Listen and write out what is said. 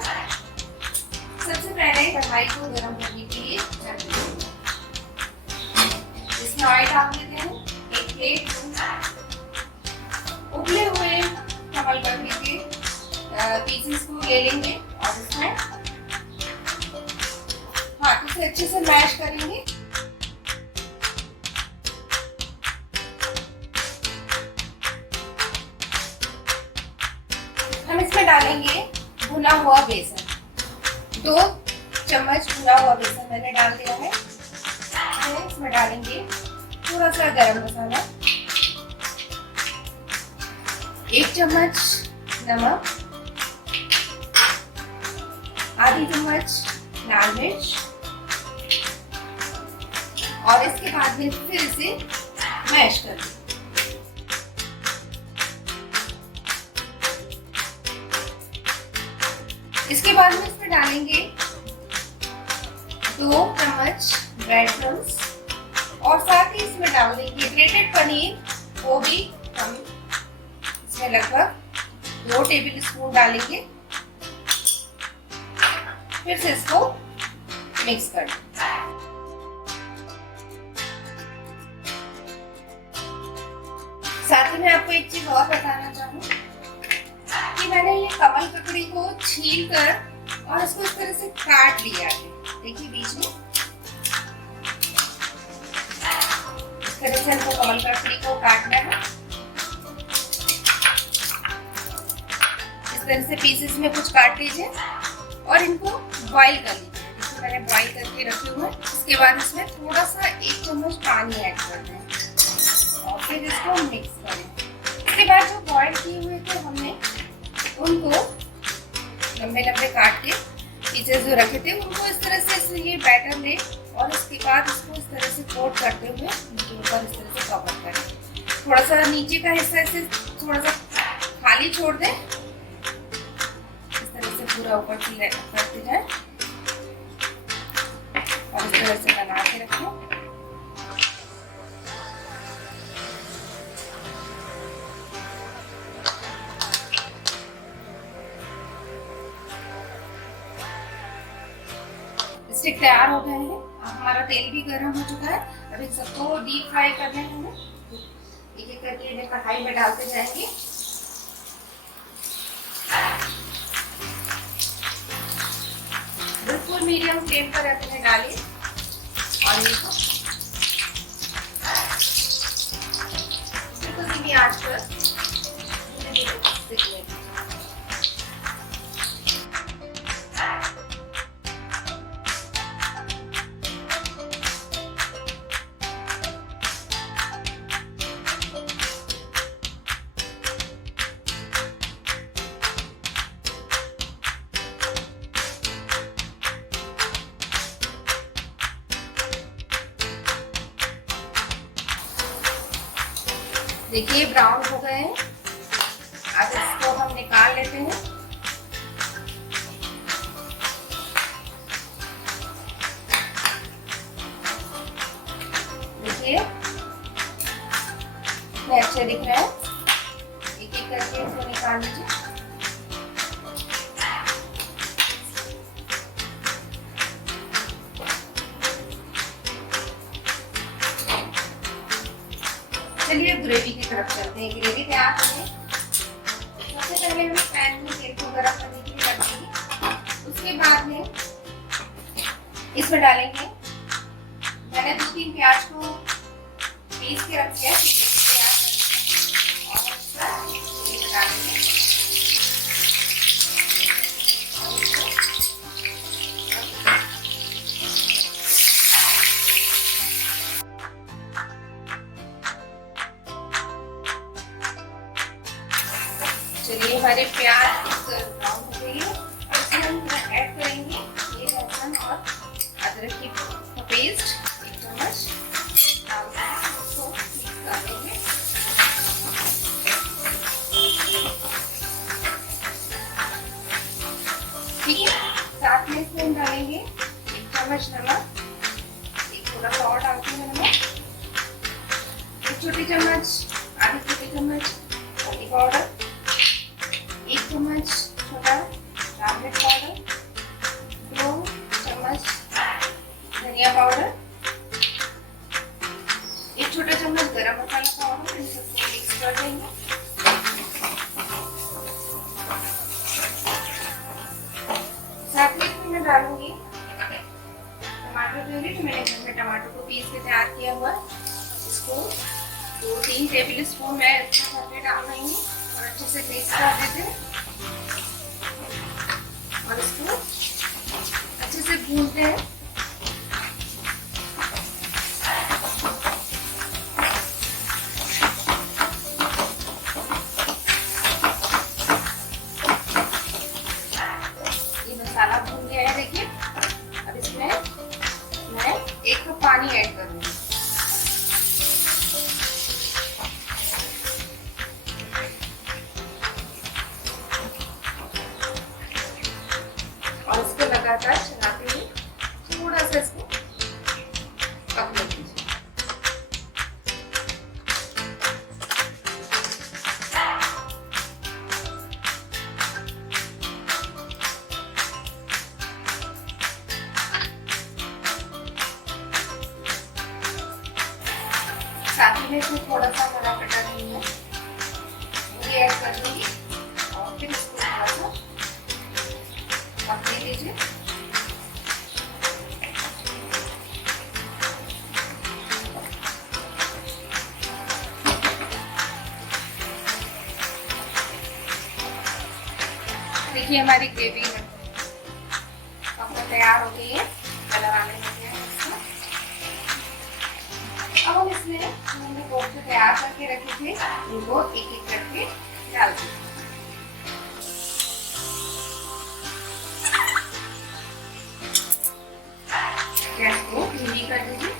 सबसे पहले कढ़ाई को गरम करने के लिए इसमें ऑयल डाल देते हैं। एक प्लेट उबले हुए कमल ककड़ी के पीसेस को ले लेंगे और इसमें हाथों से अच्छे से मैश करेंगे। हम इसमें डालेंगे भुना हुआ बेसन। 2 चम्मच भुना हुआ बेसन मैंने डाल दिया है। इसमें डालेंगे थोड़ा सा गरम मसाला, 1 चम्मच नमक, आधी चम्मच लाल मिर्च और इसके बाद में फिर इसे मैश कर दें। इसके बाद में इसमें डालेंगे 2 चम्मच ब्रेड क्रम्स और साथ ही इसमें डाल देंगे ग्रेटेड पनीर। वो भी हम इसमें लगभग 2 टेबल स्पून डालेंगे। फिर से इसको मिक्स कर दें। साथ ही मैं आपको एक चीज और बताना चाहूँ कि मैंने ये कमल ककड़ी को छील कर और इसको इस तरह से काट लिया है। देखिए बीच में इस तरह से हमको कमल ककड़ी को काटना है। इस तरह से पीसेस में कुछ काट लीजिए और इनको बॉईल कर लीजिए। जैसे मैंने बॉईल करके रखे हुए हैं। इसके बाद इसमें थोड़ा सा 1 चम्मच पानी ऐड कर दें और फिर इसको मिक्स करें। इसके बाद जो बॉईल किए हुए थे हमने उनको लंबे लंबे काट के पीसेस जो रखे थे उनको इस तरह से ये बैटर लें और इसके बाद इसको इस तरह से कोट करते हुए इनके ऊपर इस तरह से कवर करें। थोड़ा सा नीचे का हिस्सा इसे थोड़ा सा खाली छोड़ दें। इस तरह से पूरा ऊपर करते जाए और इस तरह से बना के रखें। स्टिक तैयार हो गए हैं। अब हमारा तेल भी गर्म हो चुका है। अभी सबको डीप फ्राई करने हैं। एक एक करके इन्हें कढ़ाई में डालते जाएंगे। बिल्कुल मीडियम फ्लेम पर अपने डालिए और इनको बिल्कुल धीमी आंच पर सेकने। देखिए ब्राउन हो गए हैं। अब इसको हम निकाल लेते हैं। देखिए कितने अच्छे दिख रहे हैं। एक एक करके इसको निकाल लीजिए। चलिए ग्रेवी की तरफ चलते हैं। ग्रेवी तैयार करें। सबसे पहले हम पैन में तेल को गरम करने के लिए रख देंगे। उसके बाद में इसमें डालेंगे, मैंने 2-3 प्याज को पीस के रख दिया। और डालेंगे चलिए हमारे प्याज ब्राउन हो गई है। इसमें हम ऐड करेंगे ये लहसुन और अदरक की पेस्ट 1 चम्मच उसको मिक्स कर देंगे। ठीक है। साथ में इसमें हम डालेंगे 1 चम्मच नमक, एक थोड़ा सा और डालते हैं नमक, 1 छोटी चम्मच, आधी छोटी चम्मच हल्दी पाउडर, 1 चम्मच छोटा लाल मिर्च पाउडर, डालूंगी टमाटर प्यूरी। तो मैंने घर में टमाटर को पीस के तैयार किया हुआ है, इसको 2-3 टेबल स्पून मैं इसमें भर के डाल देंगी और अच्छे से मिक्स कर देते हैं और इसको अच्छे से भूनते हैं। ये मसाला भून गया है, देखिए। अब इसमें मैं 1 कप पानी ऐड करूंगी। और इसको लगातार चलाते हुए थोड़ा सा इसको पकने दीजिए। साथ ही में इसमें थोड़ा सा हरा कटा नहीं है, ये ऐड कर दूंगी और फिर इसको थोड़ा सा पकने दीजिए। देखिए हमारी ग्रेवी तैयार हो गई है, कलर आने लग गया है इसका। अब हम इसमें हमने कोफ्ते तैयार करके रखे थे, इनको एक-एक करके डाल देंगे। गैस को धीमी कर दीजिए।